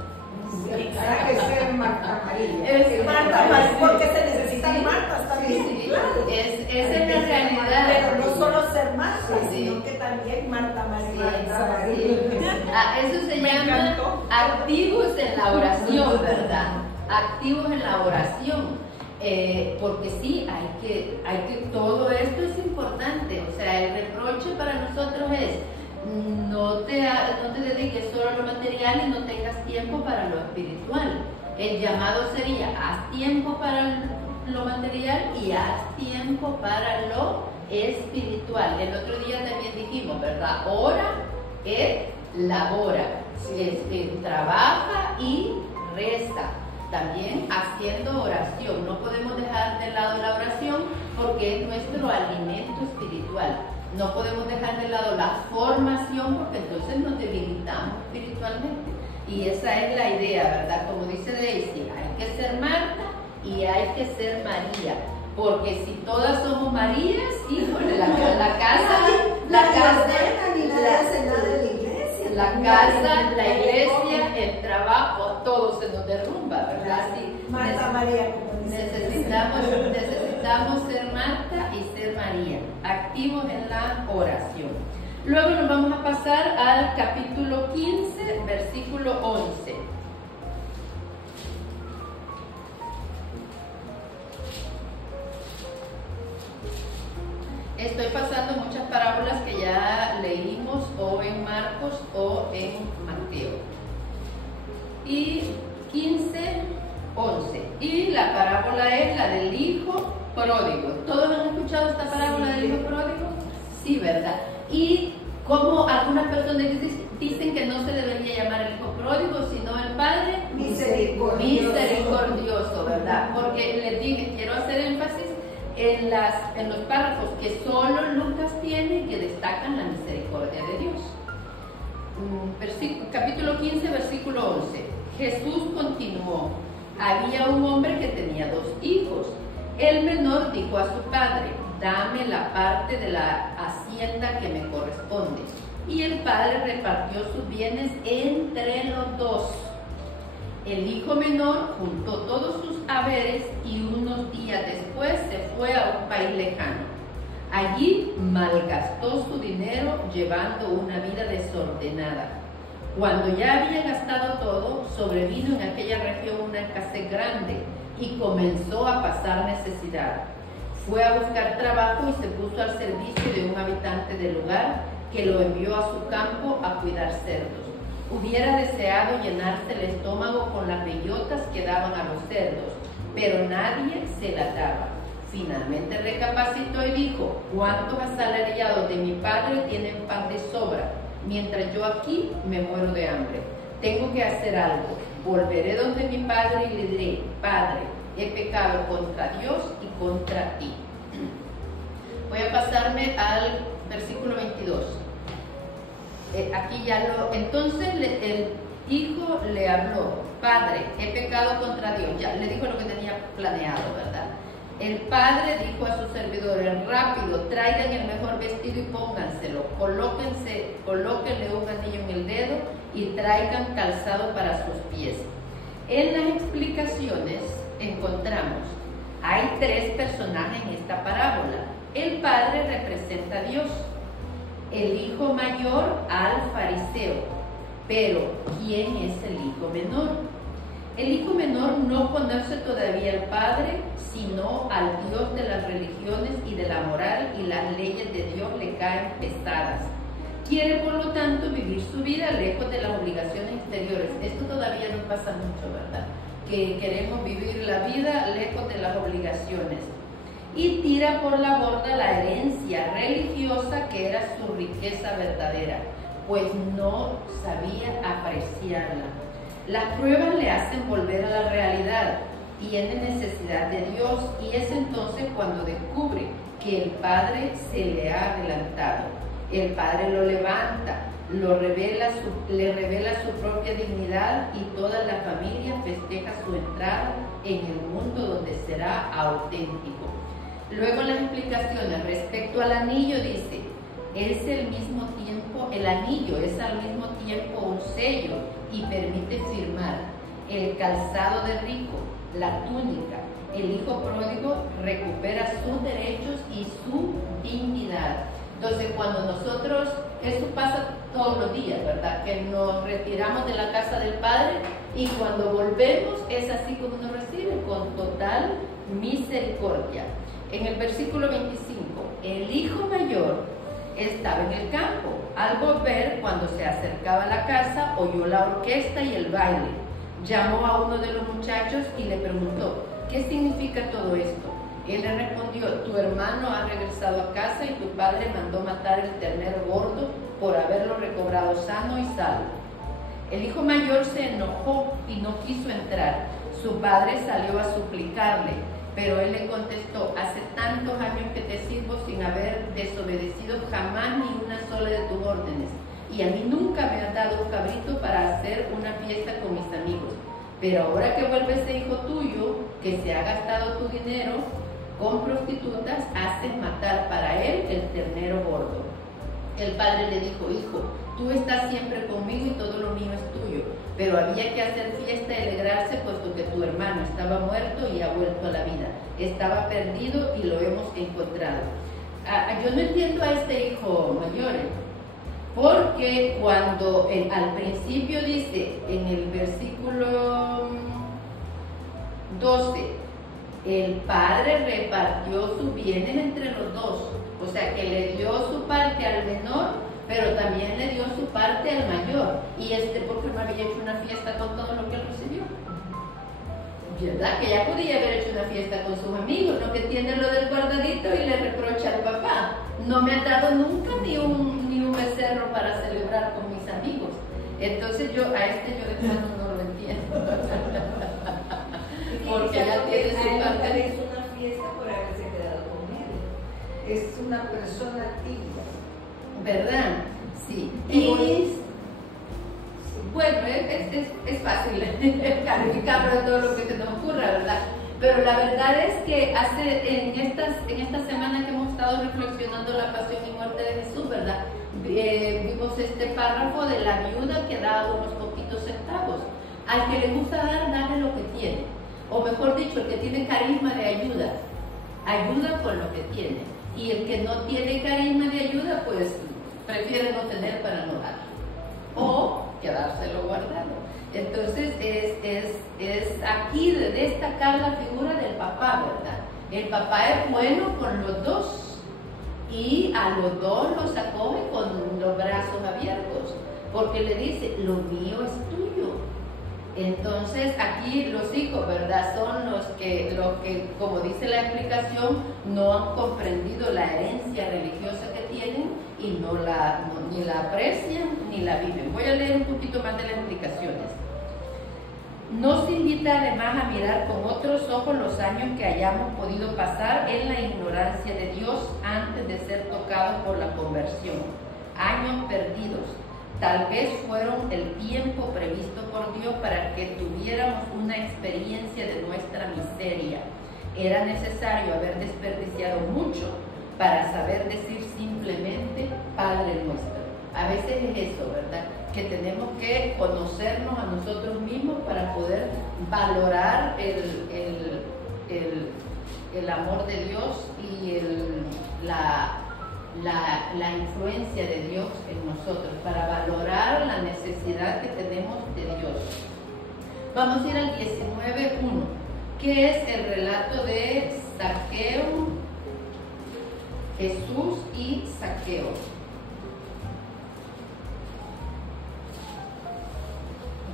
Hay que ser Marta María. Marta María, porque se necesitan Martas también. Sí, claro. Esa es la realidad. Pero no solo ser Marta, sino que también Marta María. Eso se llama activos en la oración, ¿verdad? Activos en la oración. Porque sí, todo esto es importante. O sea, el reproche para nosotros es: no te dediques solo a lo material y no tengas tiempo para lo espiritual. El llamado sería: haz tiempo para lo material y haz tiempo para lo espiritual. El otro día también dijimos, ¿verdad? Ora et labora. Trabaja y reza. También haciendo oración. No podemos dejar de lado la oración porque es nuestro alimento espiritual. No podemos dejar de lado la formación porque entonces nos debilitamos espiritualmente. Y esa es la idea, ¿verdad? Como dice Daisy, hay que ser Marta y hay que ser María. Porque si todas somos Marías, híjole, la iglesia, el trabajo, todo se nos derrumba, ¿verdad? Sí, Marta María. Necesitamos ser Marta y ser María, activos en la oración. Luego nos vamos a pasar al capítulo 15, versículo 11. Estoy pasando muchas parábolas que ya leímos o en Marcos o en Mateo. Y 15, 11. Y la parábola es la del hijo pródigo. ¿Todos han escuchado esta parábola del hijo pródigo? Sí, ¿verdad? Y como algunas personas dicen que no se debería llamar el hijo pródigo, sino el padre misericordioso, ¿verdad? Porque les dije, quiero hacer énfasis en los párrafos que solo Lucas tiene que destacan la misericordia de Dios. Capítulo 15, versículo 11. Jesús continuó: había un hombre que tenía 2 hijos. El menor dijo a su padre: dame la parte de la hacienda que me corresponde. Y el padre repartió sus bienes entre los 2. El hijo menor juntó todos sus haberes y unos días después se fue a un país lejano. Allí malgastó su dinero llevando una vida desordenada. Cuando ya había gastado todo, sobrevino en aquella región una escasez grande y comenzó a pasar necesidad. Fue a buscar trabajo y se puso al servicio de un habitante del lugar que lo envió a su campo a cuidar cerdos. Hubiera deseado llenarse el estómago con las bellotas que daban a los cerdos, pero nadie se las daba. Finalmente recapacitó y dijo: ¿cuántos asalariados de mi padre tienen pan de sobra, mientras yo aquí me muero de hambre? Tengo que hacer algo. Volveré donde mi padre y le diré: Padre, he pecado contra Dios y contra ti. Voy a pasarme al versículo 22. Aquí ya entonces el hijo le habló: Padre, he pecado contra Dios. Ya le dijo lo que tenía planeado, ¿verdad? El padre dijo a sus servidores: rápido, traigan el mejor vestido y pónganselo, colóquenle un anillo en el dedo y traigan calzado para sus pies. En las explicaciones encontramos, hay 3 personajes en esta parábola. El padre representa a Dios, el hijo mayor al fariseo. Pero, ¿quién es el hijo menor? El hijo menor no conoce todavía al Padre, sino al Dios de las religiones y de la moral, y las leyes de Dios le caen pesadas. Quiere, por lo tanto, vivir su vida lejos de las obligaciones exteriores. Esto todavía no pasa mucho, ¿verdad? Que queremos vivir la vida lejos de las obligaciones. Y tira por la borda la herencia religiosa que era su riqueza verdadera, pues no sabía apreciarla. Las pruebas le hacen volver a la realidad, tiene necesidad de Dios, y es entonces cuando descubre que el Padre se le ha adelantado. El Padre lo levanta, le revela su propia dignidad, y toda la familia festeja su entrada en el mundo donde será auténtico. Luego las explicaciones respecto al anillo dice: el anillo es al mismo tiempo un sello y permite firmar. El calzado de rico, la túnica, el hijo pródigo recupera sus derechos y su dignidad. Entonces, cuando nosotros, eso pasa todos los días, ¿verdad? Que nos retiramos de la casa del Padre y cuando volvemos es así como nos recibe, con total misericordia. En el versículo 25, el hijo mayor estaba en el campo. Al volver, cuando se acercaba a la casa, oyó la orquesta y el baile. Llamó a uno de los muchachos y le preguntó: ¿qué significa todo esto? Él le respondió: tu hermano ha regresado a casa y tu padre mandó matar el ternero gordo por haberlo recobrado sano y salvo. El hijo mayor se enojó y no quiso entrar. Su padre salió a suplicarle, pero él le contestó: hace tantos años que te sirvo sin haber desobedecido jamás ni una sola de tus órdenes, y a mí nunca me has dado un cabrito para hacer una fiesta con mis amigos. Pero ahora que vuelve ese hijo tuyo, que se ha gastado tu dinero con prostitutas, haces matar para él el ternero gordo. El padre le dijo: hijo, tú estás siempre conmigo y todo lo mío es tuyo, pero había que hacer fiesta y alegrarse, puesto que tu hermano estaba muerto y ha vuelto a la vida, estaba perdido y lo hemos encontrado. Yo no entiendo a este hijo mayor, porque cuando al principio dice en el versículo 12, el padre repartió sus bienes entre los 2, o sea que le dio su parte al menor, pero también le dio su parte al mayor, y porque no había hecho una fiesta con todo lo que él recibió, ¿verdad? Que ya podía haber hecho una fiesta con sus amigos, no que tiene lo del guardadito y le reprocha al papá: no me ha dado nunca ni un becerro para celebrar con mis amigos. Entonces yo de plano no lo entiendo. Porque ya tiene su parte. Es una fiesta por haberse quedado con él. Es una persona activa. ¿Verdad? Sí. Y bueno, es fácil calificarlo de todo lo que se nos ocurra, ¿verdad? Pero la verdad es que en esta semana que hemos estado reflexionando la pasión y muerte de Jesús, ¿verdad? Vimos este párrafo de la viuda que da unos poquitos centavos. Al que le gusta dar, dale lo que tiene. O mejor dicho, el que tiene carisma de ayuda con lo que tiene. Y el que no tiene carisma de ayuda, pues prefiere no tener para no dar. O quedárselo guardado. Entonces es aquí de destacar la figura del papá, ¿verdad? El papá es bueno con los dos y a los dos los acoge con los brazos abiertos, porque le dice, lo mío es tuyo. Entonces aquí los hijos, ¿verdad? Son los que, como dice la explicación, no han comprendido la herencia religiosa que tienen y ni la aprecian ni la viven. Voy a leer un poquito más de las explicaciones. Nos invita además a mirar con otros ojos los años que hayamos podido pasar en la ignorancia de Dios antes de ser tocados por la conversión. Años perdidos. Tal vez fueron el tiempo previsto por Dios para que tuviéramos una experiencia de nuestra miseria. Era necesario haber desperdiciado mucho para saber decir simplemente Padre nuestro. A veces es eso, ¿verdad? Que tenemos que conocernos a nosotros mismos para poder valorar el amor de Dios y la influencia de Dios en nosotros, para valorar la necesidad que tenemos de Dios. Vamos a ir al 19:1, que es el relato de Zaqueo, Jesús y Zaqueo.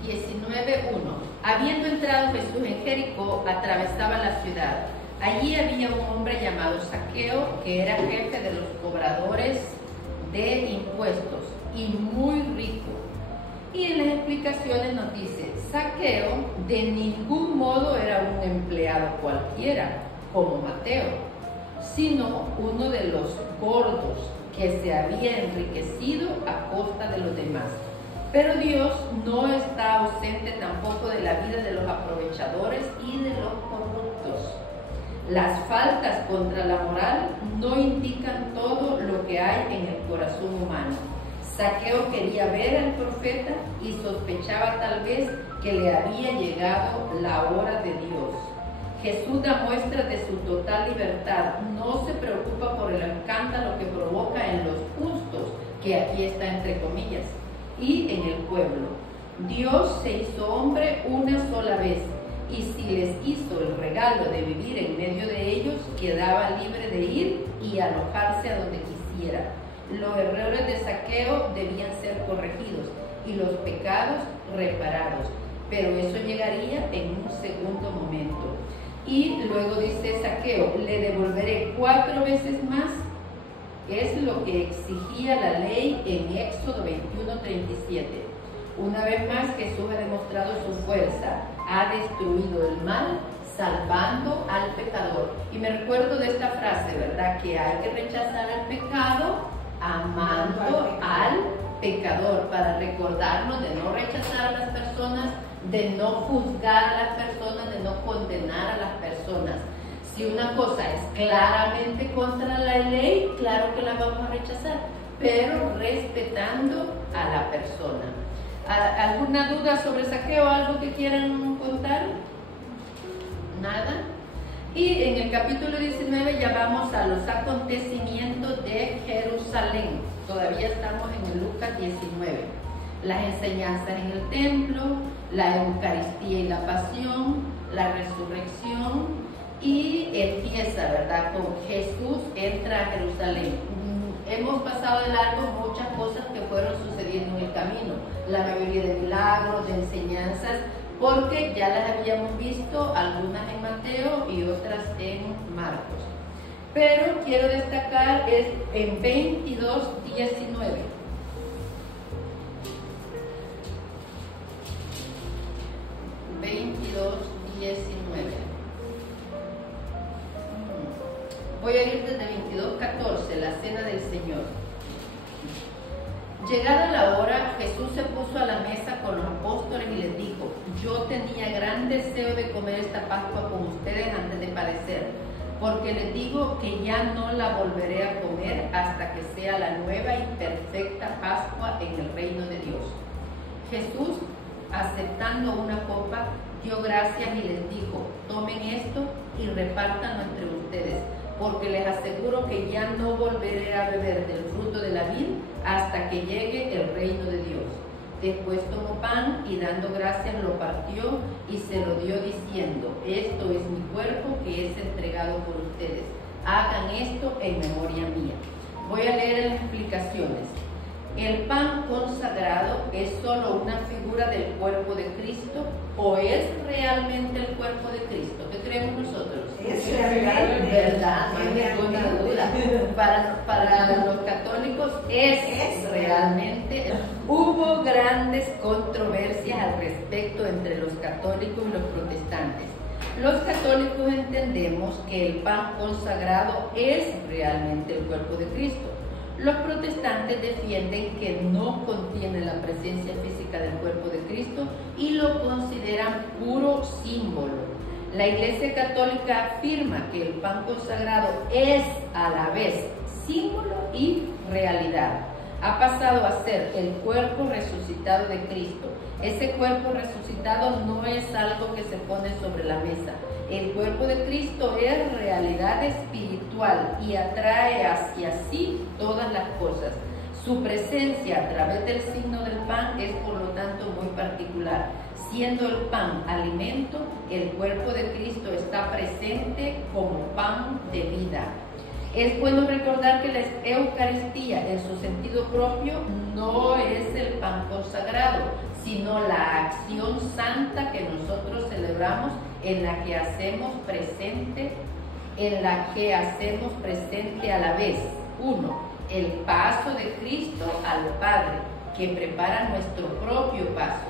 19:1. Habiendo entrado Jesús en Jericó, atravesaba la ciudad. Allí había un hombre llamado Zaqueo, que era jefe de los cobradores de impuestos y muy rico. Y en las explicaciones nos dice, Zaqueo de ningún modo era un empleado cualquiera, como Mateo, sino uno de los gordos que se había enriquecido a costa de los demás. Pero Dios no está ausente tampoco de la vida de los aprovechadores y de los corruptos. Las faltas contra la moral no indican todo lo que hay en el corazón humano. Zaqueo quería ver al profeta y sospechaba tal vez que le había llegado la hora de Dios. Jesús da muestra de su total libertad. No se preocupa por el escándalo que provoca en los justos, que aquí está entre comillas, y en el pueblo. Dios se hizo hombre una sola vez, y si les hizo el regalo de vivir en medio de ellos, quedaba libre de ir y alojarse a donde quisiera. Los errores de Zaqueo debían ser corregidos y los pecados reparados, pero eso llegaría en un segundo momento. Y luego dice Zaqueo, le devolveré 4 veces más. Es lo que exigía la ley en Éxodo 21:37. Una vez más Jesús ha demostrado su fuerza, ha destruido el mal, salvando al pecador. Y me recuerdo de esta frase, ¿verdad? Que hay que rechazar el pecado amando al pecador, para recordarnos de no rechazar a las personas, de no juzgar a las personas, de no condenar a las personas. Si una cosa es claramente contra la ley, claro que la vamos a rechazar, pero respetando a la persona. ¿Alguna duda sobre Zaqueo? ¿Algo que quieran contar? ¿Nada? Y en el capítulo 19 ya vamos a los acontecimientos de Jerusalén. Todavía estamos en el Lucas 19. Las enseñanzas en el templo, la Eucaristía y la pasión, la resurrección, y empieza, ¿verdad?, con Jesús entra a Jerusalén. Hemos pasado de largo muchas cosas que fueron sucediendo en el camino, la mayoría de milagros, de enseñanzas, porque ya las habíamos visto, algunas en Mateo y otras en Marcos. Pero quiero destacar es en 22:19. 19. Voy a ir desde 22:14, la cena del Señor. Llegada la hora, Jesús se puso a la mesa con los apóstoles y les dijo: yo tenía gran deseo de comer esta Pascua con ustedes antes de padecer, porque les digo que ya no la volveré a comer hasta que sea la nueva y perfecta Pascua en el reino de Dios. Jesús, aceptando una copa, dio gracias y les dijo: tomen esto y repártanlo entre ustedes, porque les aseguro que ya no volveré a beber del fruto de la vid hasta que llegue el reino de Dios. Después tomó pan y dando gracias lo partió y se lo dio diciendo: esto es mi cuerpo que es entregado por ustedes. Hagan esto en memoria mía. Voy a leer las explicaciones. ¿El pan consagrado es solo una figura del cuerpo de Cristo o es realmente el cuerpo de Cristo? ¿Qué creemos nosotros? Es realmente, ¿verdad? No hay ninguna duda. Para los católicos es realmente. Hubo grandes controversias al respecto entre los católicos y los protestantes. Los católicos entendemos que el pan consagrado es realmente el cuerpo de Cristo. Los protestantes defienden que no contiene la presencia física del cuerpo de Cristo y lo consideran puro símbolo. La Iglesia Católica afirma que el pan consagrado es a la vez símbolo y realidad. Ha pasado a ser el cuerpo resucitado de Cristo. Ese cuerpo resucitado no es algo que se pone sobre la mesa. El cuerpo de Cristo es realidad espiritual y atrae hacia sí todas las cosas. Su presencia a través del signo del pan es por lo tanto muy particular. Siendo el pan alimento, el cuerpo de Cristo está presente como pan de vida. Es bueno recordar que la Eucaristía en su sentido propio no es el pan consagrado, sino la acción santa que nosotros celebramos en la que hacemos presente a la vez, 1, el paso de Cristo al Padre, que prepara nuestro propio paso.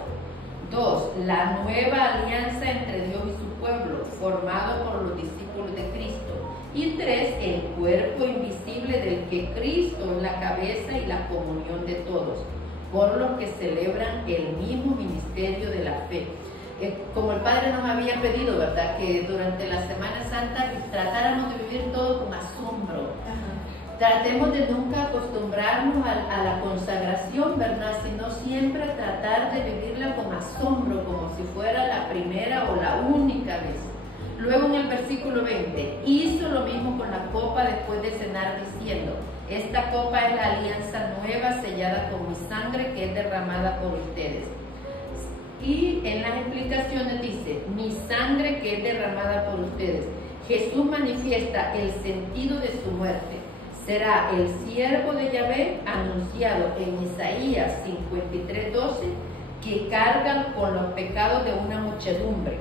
2, la nueva alianza entre Dios y su pueblo, formado por los discípulos de Cristo. Y 3, el cuerpo invisible del que Cristo es la cabeza y la comunión de todos, por los que celebran el mismo ministerio de la fe. Como el Padre nos había pedido, ¿verdad?, que durante la Semana Santa tratáramos de vivir todo con asombro. Tratemos de nunca acostumbrarnos a la consagración, ¿verdad?, sino siempre tratar de vivirla con asombro, como si fuera la primera o la única vez. Luego en el versículo 20, hizo lo mismo con la copa después de cenar diciendo: esta copa es la alianza nueva sellada con mi sangre que es derramada por ustedes. Y en las explicaciones dice: mi sangre que es derramada por ustedes. Jesús manifiesta el sentido de su muerte. Será el siervo de Yahvé anunciado en Isaías 53:12, que cargan con los pecados de una muchedumbre.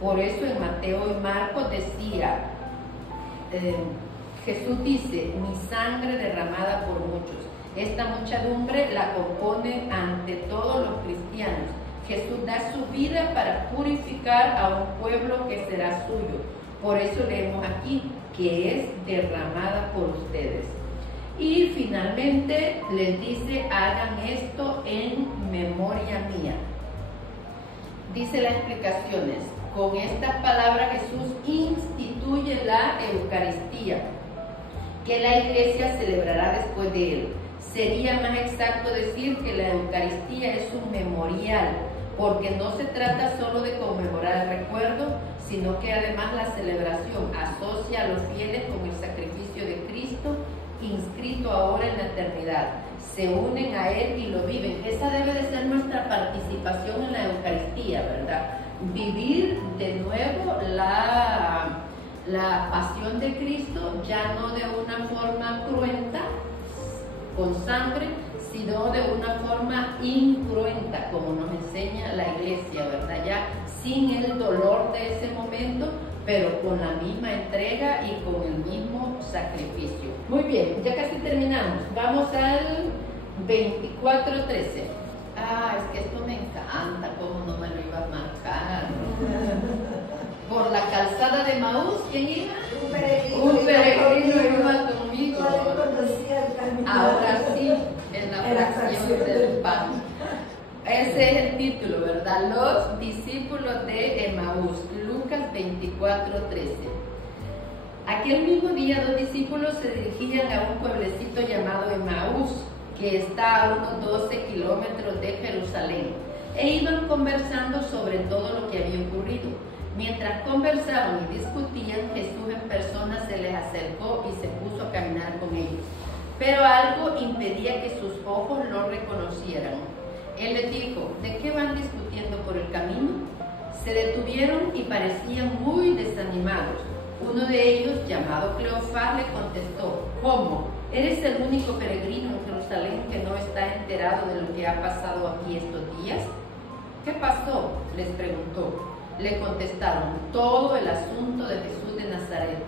Por eso en Mateo y Marcos decía, Jesús dice: mi sangre derramada por muchos. Esta muchedumbre la compone ante todos los cristianos. Jesús da su vida para purificar a un pueblo que será suyo. Por eso leemos aquí que es derramada por ustedes. Y finalmente les dice: hagan esto en memoria mía. Dice las explicaciones: con estas palabras Jesús instituye la Eucaristía, que la Iglesia celebrará después de él. Sería más exacto decir que la Eucaristía es un memorial, porque no se trata solo de conmemorar el recuerdo, sino que además la celebración asocia a los fieles con el sacrificio de Cristo, inscrito ahora en la eternidad. Se unen a Él y lo viven. Esa debe de ser nuestra participación en la Eucaristía, ¿verdad? Vivir de nuevo la pasión de Cristo, ya no de una forma cruenta, con sangre, sino de una forma incruenta, como nos enseña la Iglesia, ¿verdad? Ya sin el dolor de ese momento, pero con la misma entrega y con el mismo sacrificio. Muy bien, ya casi terminamos. Vamos al 24:13. Es que esto me encanta, cómo no me lo iba a marcar. Por la calzada de Maús, ¿quién iba? Un peregrino iba conmigo. Ahora sí, en la fracción del pan. Ese es el título, ¿verdad? Los discípulos de Emaús, Lucas 24:13. Aquel mismo día 2 discípulos se dirigían a un pueblecito llamado Emaús, que está a unos 12 kilómetros de Jerusalén, e iban conversando sobre todo lo que había ocurrido. Mientras conversaban y discutían, Jesús en persona se les acercó y se puso a caminar con ellos. Pero algo impedía que sus ojos lo reconocieran. Él les dijo: ¿de qué van discutiendo por el camino? Se detuvieron y parecían muy desanimados. Uno de ellos, llamado Cleofás, le contestó: ¿cómo? ¿Eres el único peregrino en Jerusalén que no está enterado de lo que ha pasado aquí estos días? ¿Qué pasó?, les preguntó. Le contestaron: todo el asunto de Jesús de Nazaret.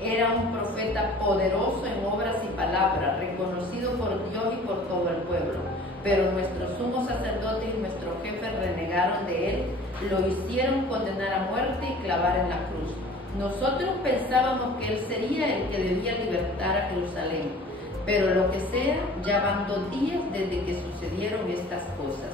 Era un profeta poderoso en obras y palabras, reconocido por Dios y por todo el pueblo. Pero nuestros sumos sacerdotes y nuestros jefes renegaron de él, lo hicieron condenar a muerte y clavar en la cruz. Nosotros pensábamos que él sería el que debía libertar a Jerusalén, pero lo que sea, ya van 2 días desde que sucedieron estas cosas.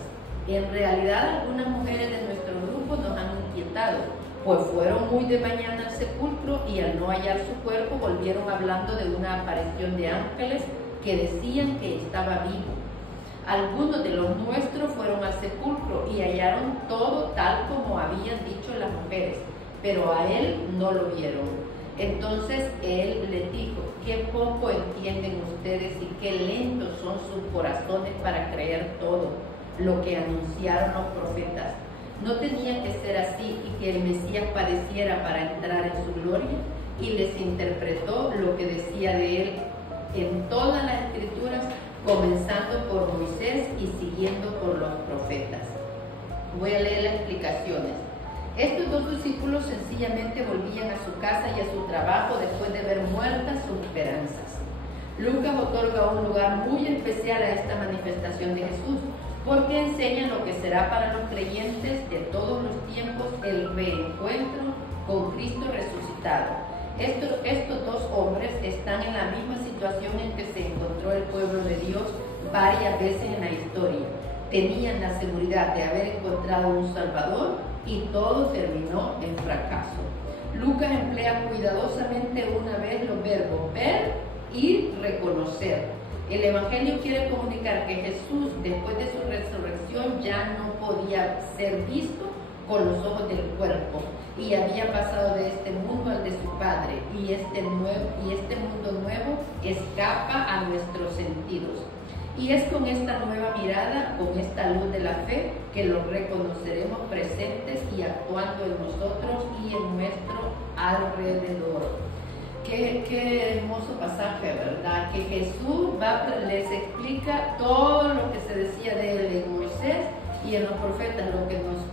En realidad, algunas mujeres de nuestro grupo nos han inquietado, pues fueron muy de mañana al sepulcro y al no hallar su cuerpo volvieron hablando de una aparición de ángeles que decían que estaba vivo. Algunos de los nuestros fueron al sepulcro y hallaron todo tal como habían dicho las mujeres, pero a él no lo vieron. Entonces él les dijo: qué poco entienden ustedes y qué lentos son sus corazones para creer todo lo que anunciaron los profetas. ¿No tenía que ser así y que el Mesías padeciera para entrar en su gloria? Y les interpretó lo que decía de él en todas las escrituras, comenzando por Moisés y siguiendo por los profetas. Voy a leer las explicaciones. Estos 2 discípulos sencillamente volvían a su casa y a su trabajo después de ver muertas sus esperanzas. Lucas otorga un lugar muy especial a esta manifestación de Jesús, porque enseña lo que será para los creyentes de todos los tiempos el reencuentro con Cristo resucitado. Estos 2 hombres están en la misma situación en que se encontró el pueblo de Dios varias veces en la historia. Tenían la seguridad de haber encontrado un Salvador y todo terminó en fracaso. Lucas emplea cuidadosamente una vez los verbos ver y reconocer. El Evangelio quiere comunicar que Jesús, después de su resurrección, ya no podía ser visto con los ojos del cuerpo y había pasado de este mundo al de su Padre, y este mundo nuevo escapa a nuestros sentidos. Y es con esta nueva mirada, con esta luz de la fe, que los reconoceremos presentes y actuando en nosotros y en nuestro alrededor. Qué hermoso pasaje, ¿verdad? Que Jesús les explica todo lo que se decía de él en Moisés y en los profetas, lo que nos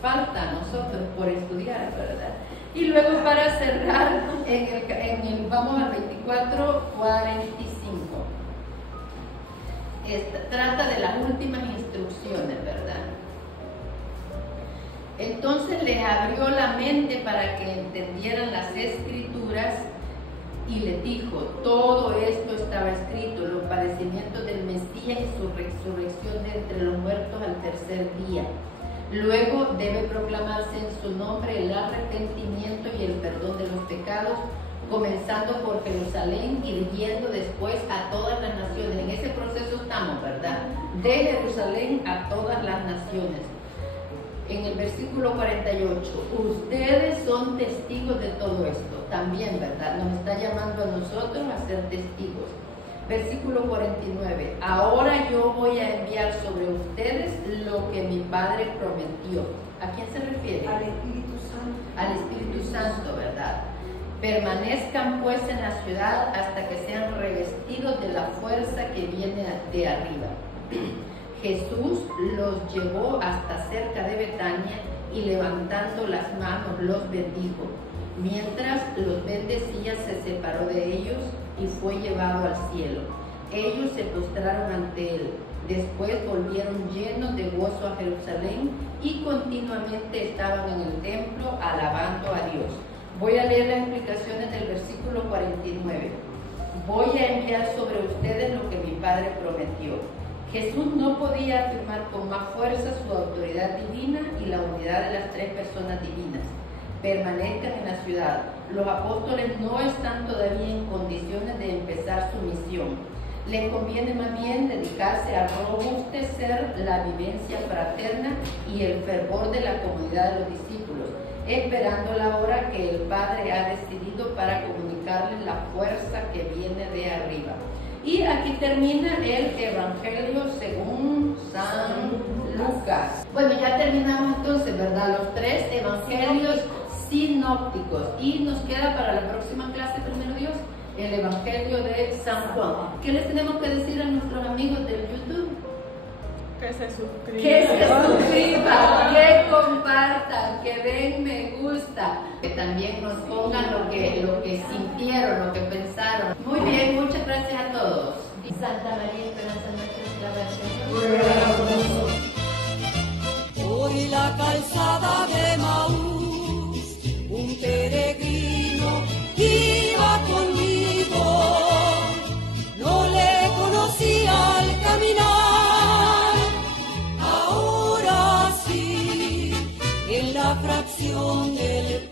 falta a nosotros por estudiar, ¿verdad? Y luego, para cerrar, vamos al 24:45. Trata de las últimas instrucciones, ¿verdad? Entonces les abrió la mente para que entendieran las escrituras y les dijo: todo esto estaba escrito, los padecimientos del Mesías y su resurrección de entre los muertos al tercer día. Luego debe proclamarse en su nombre el arrepentimiento y el perdón de los pecados, comenzando por Jerusalén y dirigiendo después a todas las naciones. En ese proceso estamos, ¿verdad? De Jerusalén a todas las naciones. En el versículo 48, ustedes son testigos de todo esto. También, ¿verdad? Nos está llamando a nosotros a ser testigos. Versículo 49, ahora yo voy a enviar sobre ustedes lo que mi Padre prometió. ¿A quién se refiere? Al Espíritu Santo. Al Espíritu Santo, ¿verdad? Permanezcan pues en la ciudad hasta que sean revestidos de la fuerza que viene de arriba. Jesús los llevó hasta cerca de Betania y levantando las manos los bendijo. Mientras los bendecía, se separó de ellos y fue llevado al cielo. Ellos se postraron ante él. Después volvieron llenos de gozo a Jerusalén y continuamente estaban en el templo alabando a Dios. Voy a leer las explicaciones del versículo 49. Voy a enviar sobre ustedes lo que mi Padre prometió. Jesús no podía afirmar con más fuerza su autoridad divina y la unidad de las tres personas divinas. Permanezcan en la ciudad. Los apóstoles no están todavía en condiciones de empezar su misión. Les conviene más bien dedicarse a robustecer la vivencia fraterna y el fervor de la comunidad de los discípulos, esperando la hora que el Padre ha decidido para comunicarles la fuerza que viene de arriba. Y aquí termina el Evangelio según San Lucas. Bueno, ya terminamos entonces, ¿verdad? Los tres evangelios sinópticos. Y nos queda para la próxima clase, primero Dios, el Evangelio de San Juan. ¿Qué les tenemos que decir a nuestros amigos del YouTube? Que se suscriban. Que se suscriban, que compartan, que den me gusta, que también nos pongan lo que sintieron, lo que pensaron. Muy bien, muchas gracias a todos. Santa María, Esperanza nuestra, Hoy la calzada de Maús, un peregrino iba conmigo, no le conocía al caminar, ahora sí, en la fracción del